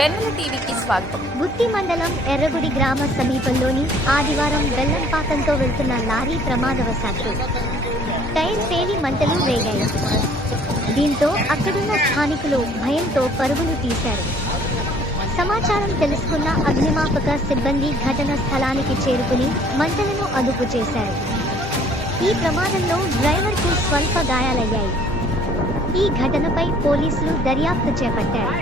వెన్నెల టీవీకి స్వాగతం. గుత్తి మండలం ఎర్రగుడి గ్రామ సమీపంలోని ఆదివారం బెల్లంపాకంతో వెళ్తున్న లారీ ప్రమాదవశాత్తు టైర్ పేలి మంటలు రేగాయి. దీంతో అక్కడున్న స్థానికులు భయంతో పరుగులు తీశారు. సమాచారం తెలుసుకున్న అగ్నిమాపక సిబ్బంది ఘటన స్థలానికి చేరుకుని మంటలను అదుపు చేశారు. ఈ ప్రమాదంలో డ్రైవర్కు స్వల్ప గాయాలయ్యాయి. ఈ ఘటనపై పోలీసులు దర్యాప్తు చేపట్టారు.